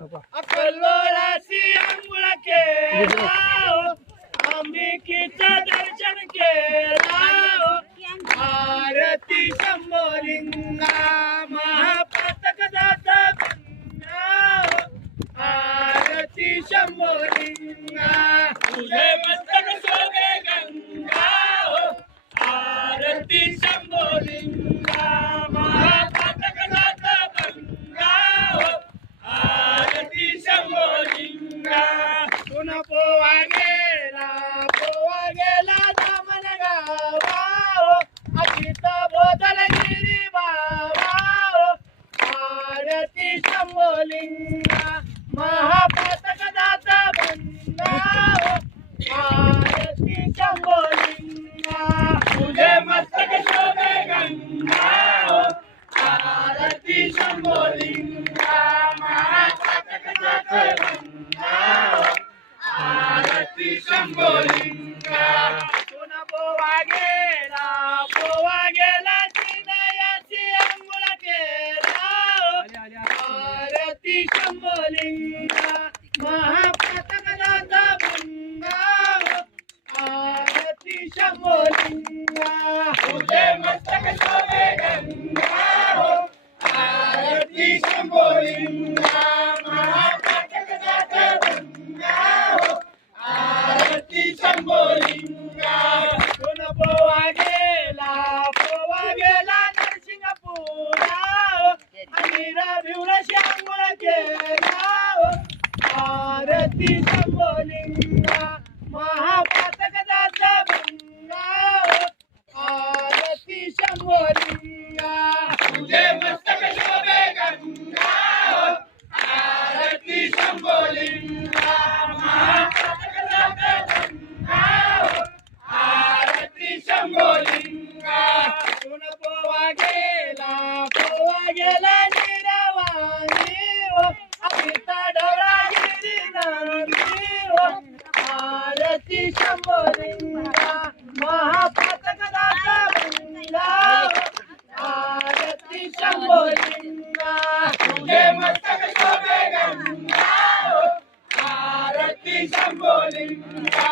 अकल्लोळाची अंघोळ केला अंबिकेचं दर्शन केला आरती शंभोलिंगा महापातक दाता आरती शंभोलिंगा तुझे मस्तक शोभे गंगा आरती शंभोलिंगा महापातक दाता गंगा आरती शंभोलिंगा तुन पोवा गेला दामन गावा अजित बोधलगिरी बाबा आरती शंभोलिंगा महापातक दाता बंगा आरती शंभोलिंगा तुझे मस्तक शोभे गंगा आरती शंभोलिंगा महापातक दाता बंगा आरती शंभोलिंगा तुन पोवा गेला चिनयाची अंघोळ केला आरती शंभोलिंगा महापातक दाता बंगा आरती शंभोलिंगा तुझे मस्तक शोभे गंगा आरती शंभोलिंगा महापातक दाता बंगा आरती शंभोलिंगा तुन पोवा गेला नरसिंगपुरा आणि भिवळाशी अंघोळ केला आरती शंभोलिंगा महापातक दाता बंगा आरती शंभोलिंगा तुझे मस्तक शोभे गंगा आरती शंभोलिंगा महापातक दाता बंगा आरती शंभोलिंगा तुन पोवा गेला निरवानी अमिता डोळा गिरी नंदी आरती शंभोलिंगा महापातक दाता बंगा आरती शंभोलिंगा तुझे मस्तक शोभे गंगा आरती शंभोलिंगा